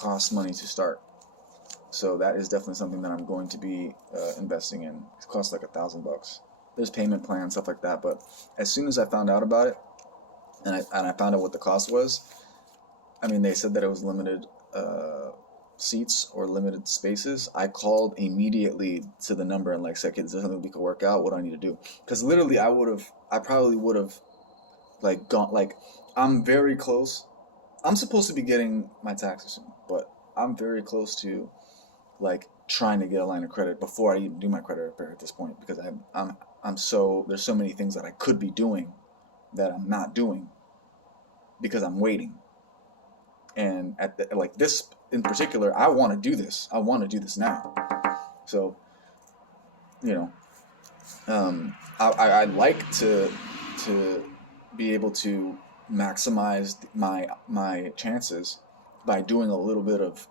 costs money to start. So that is definitely something that I'm going to be investing in. It costs like $1,000. There's payment plans, stuff like that. But as soon as I found out about it, and I found out what the cost was, I mean, they said that it was limited seats or limited spaces. I called immediately to the number and like said, "Is there something we could work out? What do I need to do?" Because literally, I probably would have like gone like, I'm very close. I'm supposed to be getting my taxes soon, but I'm very close to like trying to get a line of credit before I even do my credit repair at this point because I'm so there's so many things that I could be doing that I'm not doing because I'm waiting. And like this in particular, I want to do this. I want to do this now. So you know, I'd like to be able to maximize my chances by doing a little bit of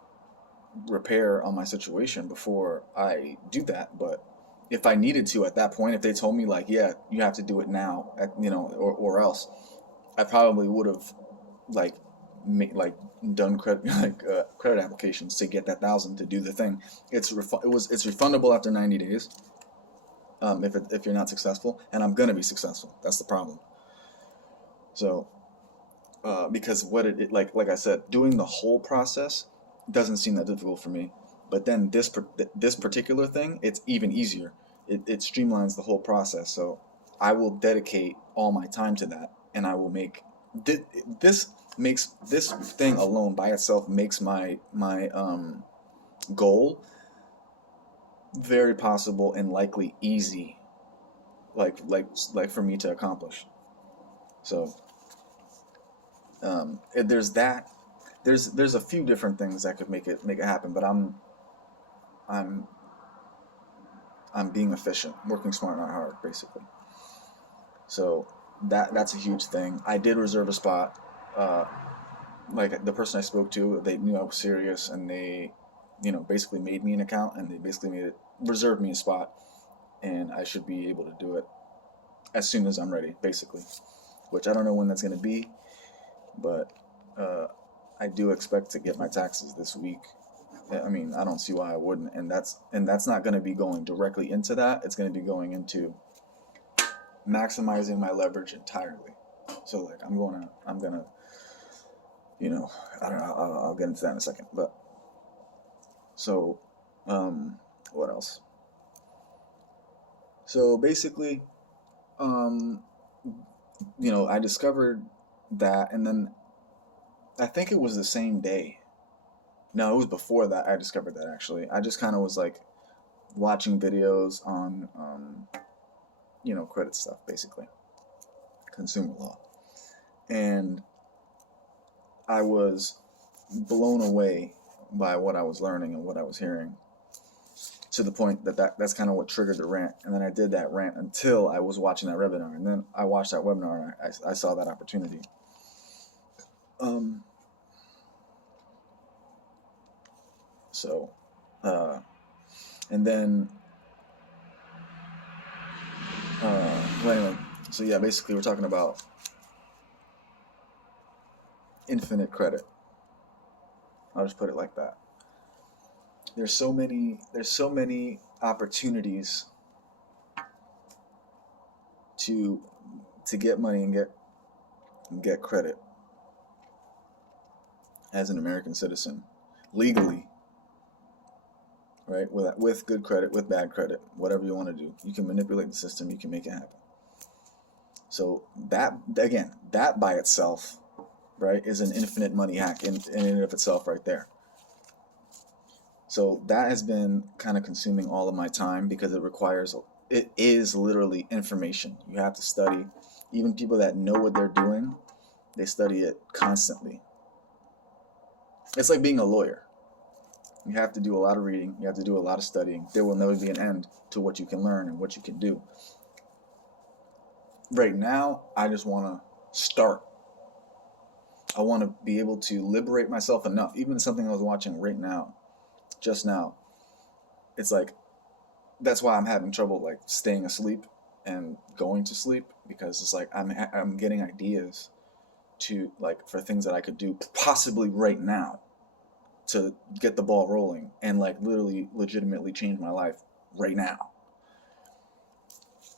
repair on my situation before I do that. But if I needed to at that point, if they told me like, yeah, you have to do it now, or else, I probably would have like like done credit credit applications to get that thousand to do the thing. It's refundable after 90 days. If you're not successful, and I'm gonna be successful. That's the problem. So because like I said, doing the whole process doesn't seem that difficult for me. But then this particular thing, it's even easier. It streamlines the whole process. So I will dedicate all my time to that, and I will make this makes this thing alone by itself makes my goal very possible and likely easy, like for me to accomplish. So there's that. There's a few different things that could make it happen, but I'm I'm being efficient, working smart, not hard, basically. So that's a huge thing. I did reserve a spot. Uh, like the person I spoke to, they knew I was serious, and they, basically made me an account, and they basically reserved me a spot, and I should be able to do it as soon as I'm ready, basically. Which I don't know when that's going to be, but uh, I do expect to get my taxes this week. I mean, I don't see why I wouldn't, and that's not going to be going directly into that. It's going to be going into maximizing my leverage entirely. So like I'm gonna I don't know, I'll get into that in a second. But so what else? So basically, um, I discovered that, and then I think it was the same day. No, it was before that I discovered that actually. I just kind of was like watching videos on credit stuff, basically consumer law, and I was blown away by what I was learning and what I was hearing, to the point that's kind of what triggered the rant. And then I did that rant until I was watching that webinar, and then I watched that webinar and I saw that opportunity. Um, so, uh, and then, well, anyway, so yeah, basically we're talking about infinite credit. I'll just put it like that. There's so many opportunities to get money and get credit as an American citizen legally, right? With good credit, with bad credit, whatever you want to do, you can manipulate the system. You can make it happen. So that again, that by itself, right, is an infinite money hack in and of itself, right there. So that has been kind of consuming all of my time because it is literally information. You have to study. Even people that know what they're doing, they study it constantly. It's like being a lawyer. You have to do a lot of reading. You have to do a lot of studying. There will never be an end to what you can learn and what you can do. Right now, I just want to start. I want to be able to liberate myself enough. Even something I was watching right now, just now, it's like that's why I'm having trouble like staying asleep and going to sleep, because it's like I'm getting ideas to like for things that I could do possibly right now to get the ball rolling and like literally legitimately change my life right now.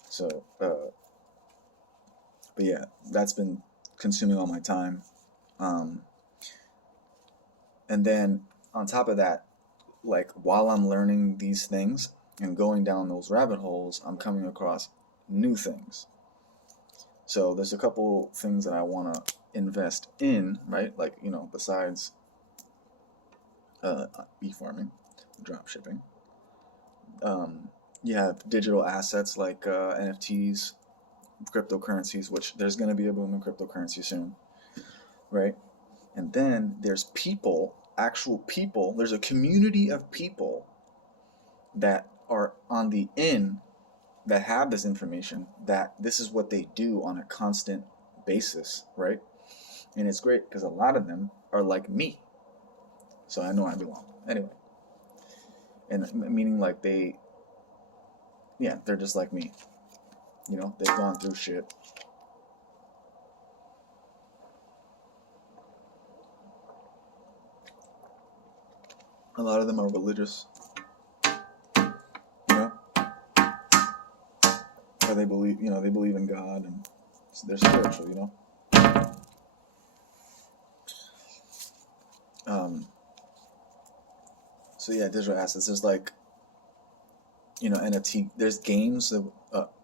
So, but yeah, that's been consuming all my time. Um, and then on top of that, like while I'm learning these things and going down those rabbit holes, I'm coming across new things. So there's a couple things that I want to invest in, right? Like, besides e-farming, drop shipping. Um, you have digital assets like NFTs, cryptocurrencies, which there's going to be a boom in cryptocurrency soon, right? And then there's people, actual people. There's a community of people that are on the in that have this information, that this is what they do on a constant basis, right? And it's great because a lot of them are like me. So I know I belong. Anyway. And meaning like they're just like me. They've gone through shit. A lot of them are religious, you know, or they believe in God and they're spiritual. Um, so yeah, digital assets. There's like, NFT. There's games,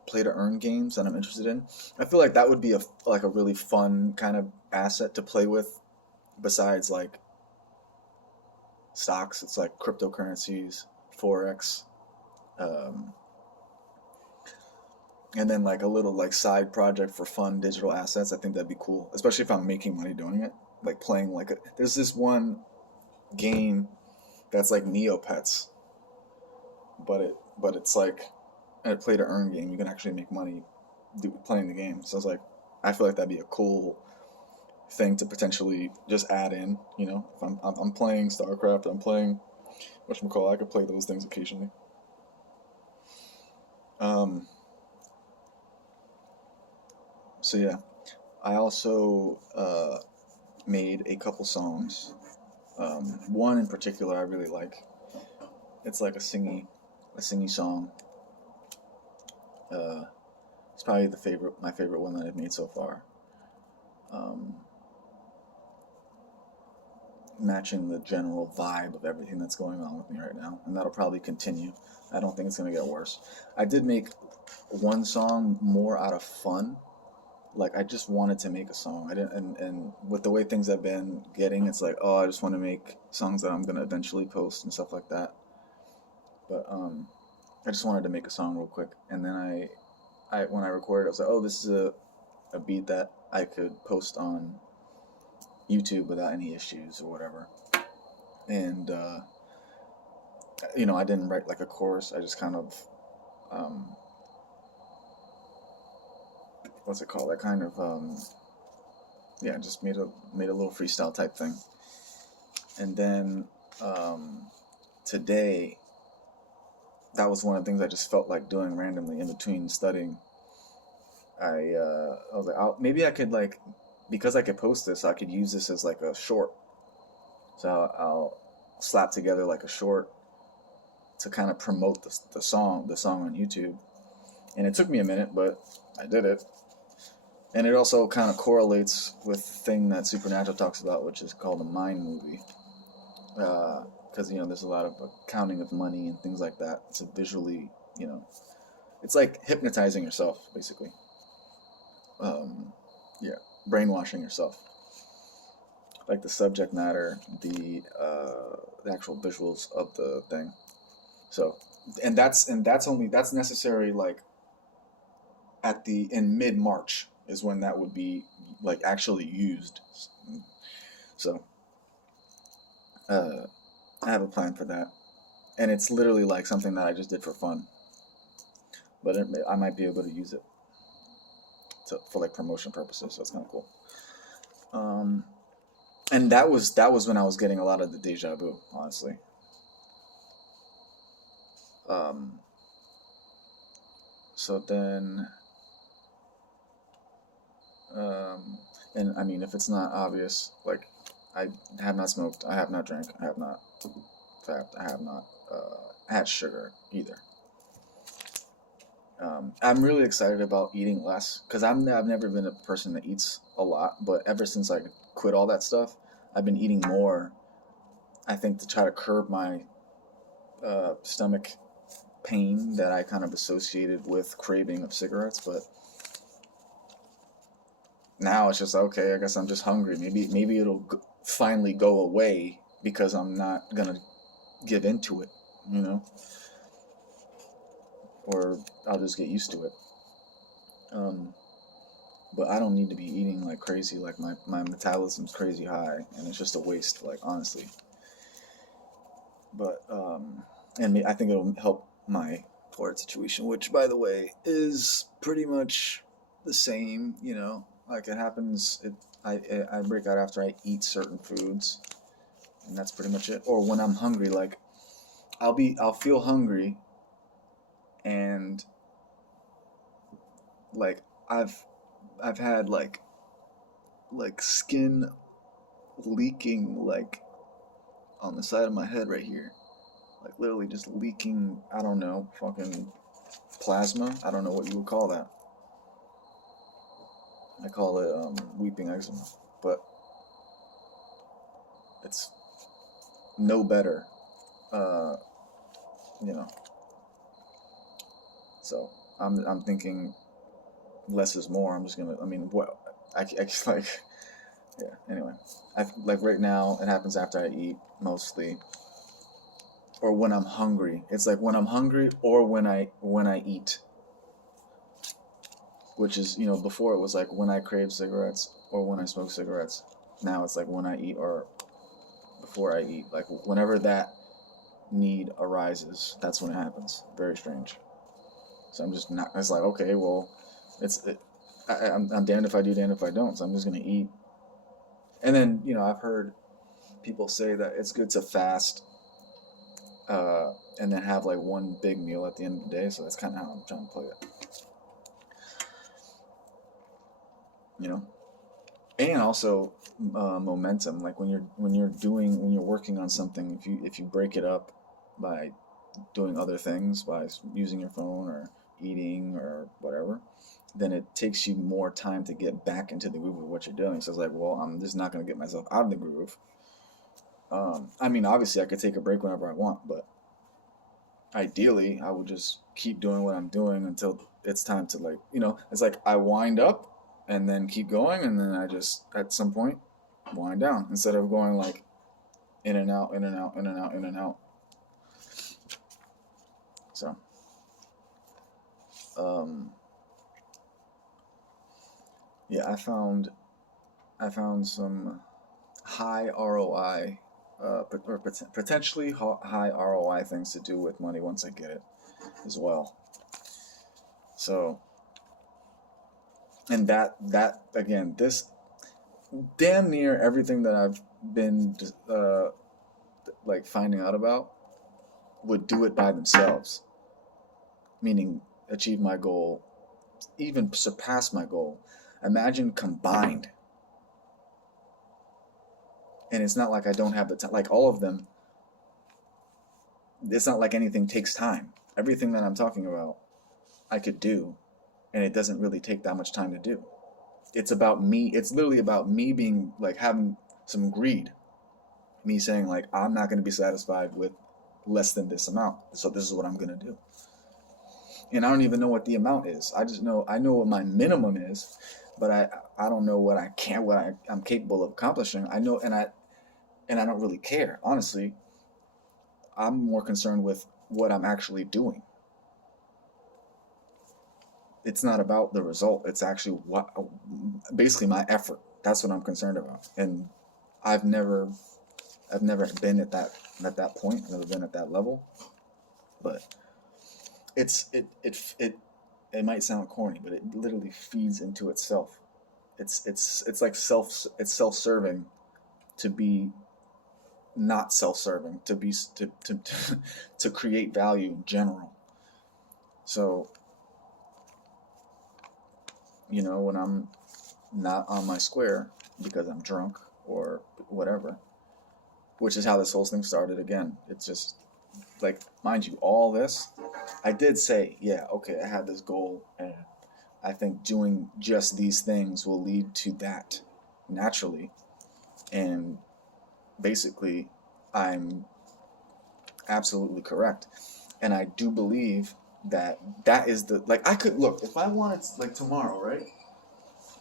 play to earn games that I'm interested in. I feel like that would be a really fun kind of asset to play with. Besides like stocks, it's like cryptocurrencies, forex, um, and then like a little like side project for fun digital assets. I think that'd be cool, especially if I'm making money doing it. Like playing there's this one game that's like Neopets, but it's like a play to earn game. You can actually make money playing the game. So I was like, I feel like that'd be a cool thing to potentially just add in. If I'm playing StarCraft, I'm playing whatchamacallit, I could play those things occasionally. Um, so yeah, I also made a couple songs. One in particular I really like. It's like a singy song. Uh, it's probably my favorite one that I've made so far. Um, Matching the general vibe of everything that's going on with me right now, and that'll probably continue. I don't think it's gonna get worse. I did make one song more out of fun. Like I just wanted to make a song. I didn't, and with the way things have been getting, it's like, oh, I just want to make songs that I'm gonna eventually post and stuff like that. But I just wanted to make a song real quick, and then I when I recorded, I was like, oh, this is a beat that I could post on YouTube without any issues or whatever. And I didn't write like a chorus. I just kind of um, what's it called? I kind of yeah, just made a little freestyle type thing. And then um, today, that was one of the things I just felt like doing randomly in between studying. I was like, maybe I could like, because I could post this, I could use this as like a short. So I'll slap together like a short to kind of promote the song on YouTube. And it took me a minute, but I did it. And it also kind of correlates with the thing that Supernatural talks about, which is called a mind movie. Because there's a lot of counting of money and things like that. It's a visually, it's like hypnotizing yourself, basically. Yeah, brainwashing yourself. Like the subject matter, the actual visuals of the thing. So, that's necessary like in mid March is when that would be like actually used. So, I have a plan for that, and it's literally like something that I just did for fun. But I might be able to use it for like promotion purposes. So it's kind of cool. And that was when I was getting a lot of the deja vu, honestly. Um, so then, um, and I mean, if it's not obvious, like I have not smoked. I have not drank. I have not fact. I have not had sugar either. I'm really excited about eating less because I've never been a person that eats a lot, but ever since I quit all that stuff, I've been eating more. I think to try to curb my stomach pain that I kind of associated with craving of cigarettes, but now it's just okay. I guess I'm just hungry. Maybe it'll finally go away because I'm not gonna give into it, you know, or I'll just get used to it. Um, but I don't need to be eating like crazy. Like my metabolism's crazy high, and it's just a waste. Like honestly, but and I think it'll help my Florida situation, which by the way is pretty much the same. You know, like it happens. I break out after I eat certain foods, and that's pretty much it. Or when I'm hungry, like I'll feel hungry, and like I've had like skin leaking like on the side of my head right here, like literally just leaking. I don't know, fucking plasma. I don't know what you would call that. I call it weeping eczema, but it's no better. Uh, you know. So I'm thinking less is more. I'm just gonna. I mean, what I just like. Yeah. Anyway, I like right now. It happens after I eat mostly, or when I'm hungry. It's like when I'm hungry or when I eat, which is before it was like when I crave cigarettes or when I smoke cigarettes. Now it's like when I eat or before I eat. Like whenever that need arises, that's when it happens. Very strange. So I'm just not. It's like okay, well, I'm damned if I do, damned if I don't. So I'm just gonna eat. And then I've heard people say that it's good to fast, and then have like one big meal at the end of the day. So that's kind of how I'm trying to play it. You know, and also momentum. Like when you're working on something, if you break it up by doing other things, by using your phone or eating or whatever, then it takes you more time to get back into the groove of what you're doing. So it's like, well, I'm just not going to get myself out of the groove. I mean, obviously, I could take a break whenever I want, but ideally, I would just keep doing what I'm doing until it's time to it's like I wind up and then keep going, and then I just at some point wind down instead of going like in and out, in and out, in and out, in and out. So, um, yeah, I found some high ROI, or potentially high ROI things to do with money once I get it as well. So, and that again, this damn near everything that I've been like finding out about would do it by themselves, meaning achieve my goal, even surpass my goal. Imagine combined. And it's not like I don't have the time. Like all of them, it's not like anything takes time. Everything that I'm talking about, I could do, and it doesn't really take that much time to do. It's about me. It's literally about me being like having some greed. Me saying like I'm not going to be satisfied with less than this amount. So this is what I'm going to do. And I don't even know what the amount is. I know what my minimum is, but I don't know I'm capable of accomplishing. I know, and I don't really care. Honestly, I'm more concerned with what I'm actually doing. It's not about the result. It's actually basically my effort. That's what I'm concerned about. And I've never, I've never been at that point. I've never been at that level. But it might sound corny, but it literally feeds into itself. It's like it's self-serving to be not self-serving to create value in general. So when I'm not on my square because I'm drunk or whatever, which is how this whole thing started again. It's just like, mind you, all this, I did say, yeah, okay, I had this goal, and I think doing just these things will lead to that naturally. And basically, I'm absolutely correct. And I do believe that that is the, like, I could, look, if I wanted, like, tomorrow, right?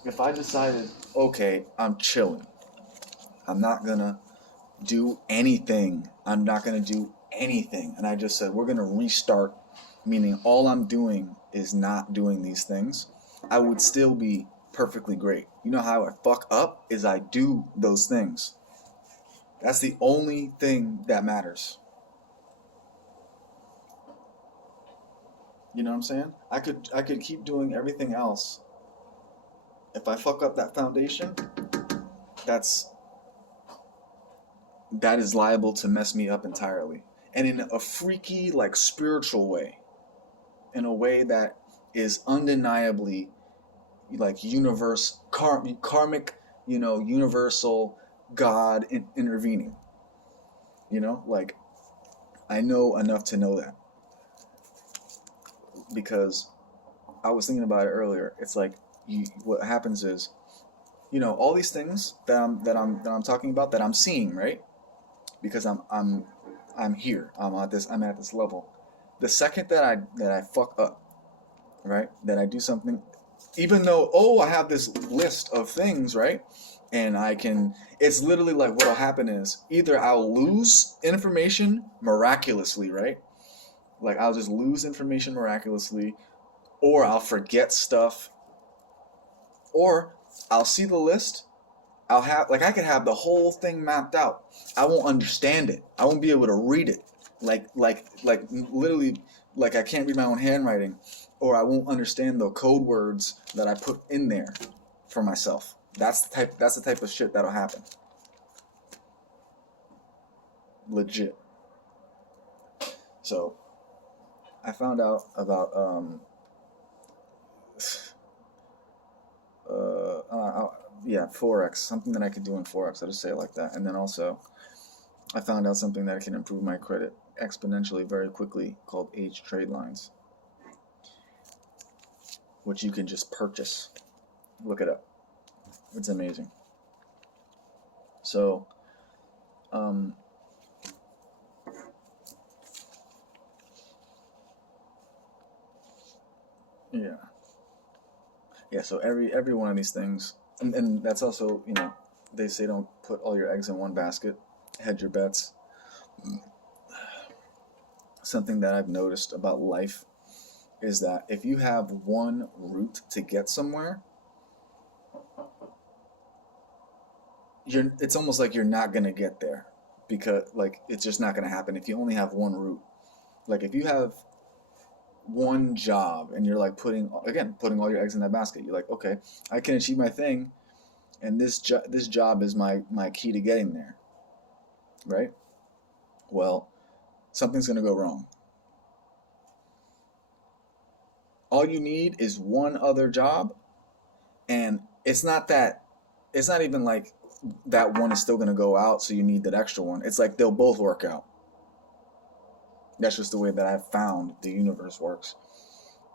If I decided, okay, I'm chilling, I'm not gonna do anything, I'm not gonna do anything, and I just said, we're gonna restart, meaning all I'm doing is not doing these things, I would still be perfectly great. You know how I fuck up is I do those things. That's the only thing that matters. You know what I'm saying? I could keep doing everything else. If I fuck up that foundation, that's that is liable to mess me up entirely. And in a freaky, like, spiritual way. In a way that is undeniably, like, karmic, universal God intervening. Like, I know enough to know that. Because I was thinking about it earlier. It's like, what happens is, all these things that I'm talking about, that I'm seeing, right? Because I'm here. I'm at this level. The second that I fuck up, right? That I do something, even though, I have this list of things, right? And it's literally like, what'll happen is either I'll lose information miraculously, right? Like, I'll just lose information miraculously, or I'll forget stuff, or I'll see the list. I could have the whole thing mapped out. I won't understand it. I won't be able to read it. Like literally, like, I can't read my own handwriting, or I won't understand the code words that I put in there for myself. That's the type of shit that'll happen. Legit. So, I found out about Forex, something that I could do in Forex. I'll just say it like that. And then also, I found out something that can improve my credit exponentially very quickly, called H trade lines, which you can just purchase. Look it up. It's amazing. So, yeah. Yeah, so every one of these things, and that's also, they say don't put all your eggs in one basket, hedge your bets. Something that I've noticed about life is that if you have one route to get somewhere, it's almost like you're not gonna get there, because, like, it's just not gonna happen if you only have one route. Like, if you have one job and you're like putting all your eggs in that basket, you're like, okay, I can achieve my thing, and this job is my key to getting there, right? Well, something's gonna go wrong. All you need is one other job, and it's not even like that one is still gonna go out, so you need that extra one. It's like they'll both work out. That's just the way that I've found the universe works.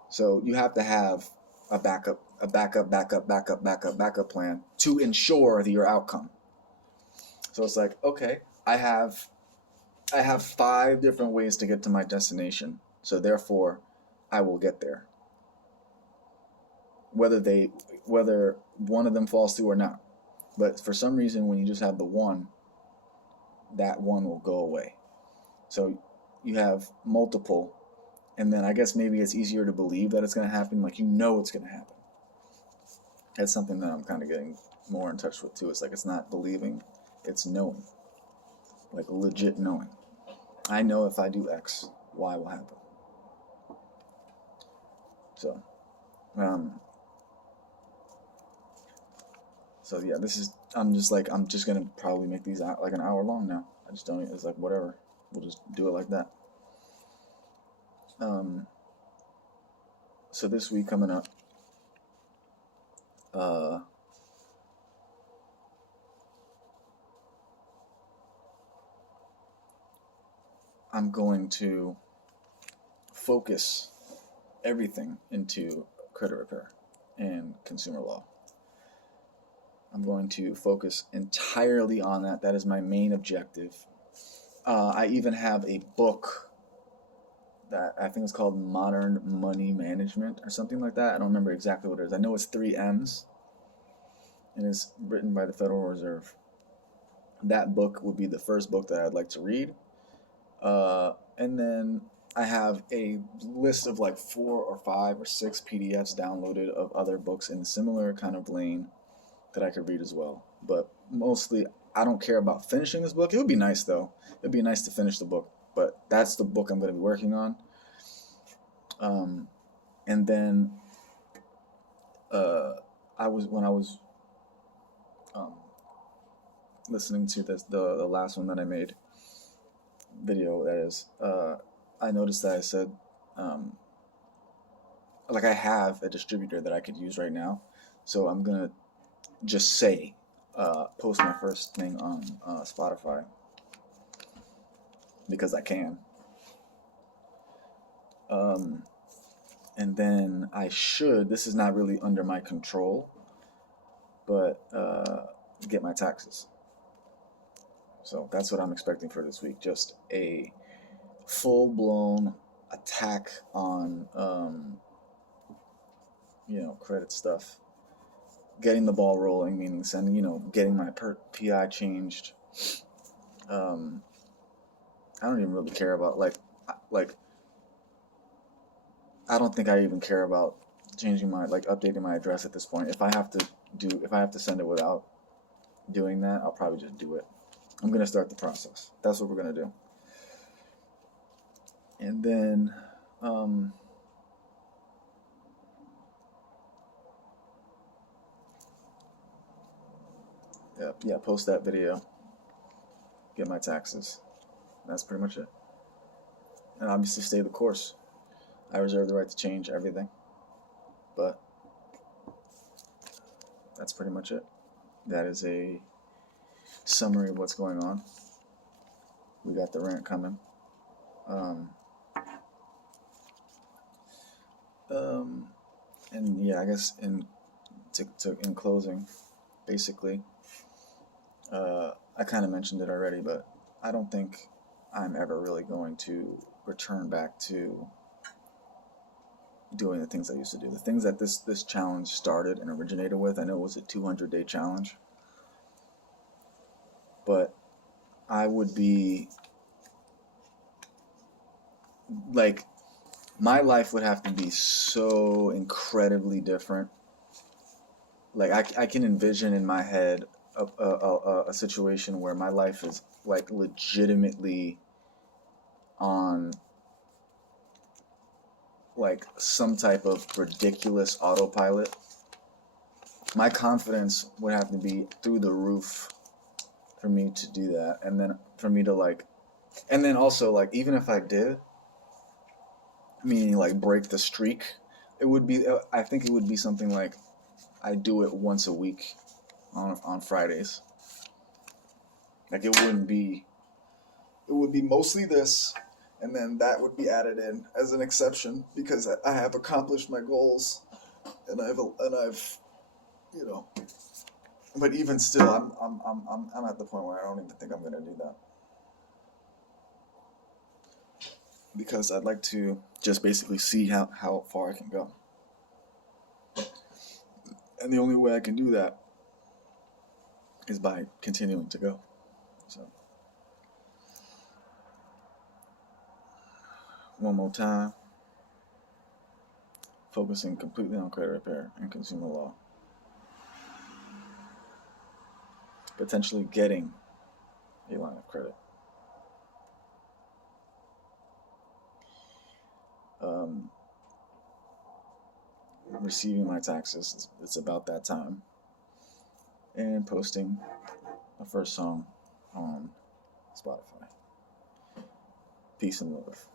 So you have to have a backup plan to ensure your outcome. So it's like, okay, I have 5 different ways to get to my destination. So therefore, I will get there. Whether one of them falls through or not. But for some reason, when you just have the one, that one will go away. So you have multiple, and then I guess maybe it's easier to believe that it's going to happen. Like, it's going to happen. That's something that I'm kind of getting more in touch with too. It's like, it's not believing, it's knowing. Like, legit knowing. I know if I do X, Y will happen. So, yeah, I'm just gonna probably make these out like an hour long now. I just don't, it's like, whatever. We'll just do it like that. So this week coming up, I'm going to focus everything into credit repair and consumer law. I'm going to focus entirely on that. That is my main objective. I even have a book that I think it's called Modern Money Management or something like that. I don't remember exactly what it is. I know it's 3 M's and it's written by the Federal Reserve. That book would be the first book that I'd like to read. And then I have a list of like 4 or 5 or 6 PDFs downloaded of other books in a similar kind of lane that I could read as well. But mostly, I don't care about finishing this book. It would be nice though. It'd be nice to finish the book, but that's the book I'm going to be working on. And then when I was listening to the last one that I made, video that is, I noticed that I said, like I have a distributor that I could use right now, so I'm gonna just say, post my first thing on Spotify because I can. And then I should, this is not really under my control, but get my taxes. So that's what I'm expecting for this week. Just a full-blown attack on, credit stuff. Getting the ball rolling, meaning sending, getting my PI changed. I don't even really care about, I don't think I even care about changing updating my address at this point. If I have to send it without doing that, I'll probably just do it. I'm going to start the process. That's what we're going to do. And then, post that video, get my taxes. That's pretty much it. And obviously stay the course. I reserve the right to change everything. But that's pretty much it. That is a summary of what's going on. We got the rant coming. And yeah, I guess in closing, basically, I kind of mentioned it already, but I don't think I'm ever really going to return back to doing the things I used to do. The things that this challenge started and originated with, I know it was a 200-day challenge, but I would be like, my life would have to be so incredibly different. Like I can envision in my head a situation where my life is like legitimately on like some type of ridiculous autopilot. My confidence would have to be through the roof for me to do that, and then for me to and then also even if I did, meaning break the streak, it would be, I think it would be something like I do it once a week on Fridays. Like it would be mostly this, and then that would be added in as an exception because I have accomplished my goals, and I've But even still, I'm at the point where I don't even think I'm gonna do that because I'd like to just basically see how far I can go, and the only way I can do that is by continuing to go. So, one more time, focusing completely on credit repair and consumer law. Potentially getting a line of credit. Receiving my taxes, it's about that time. And posting my first song on Spotify. Peace and love.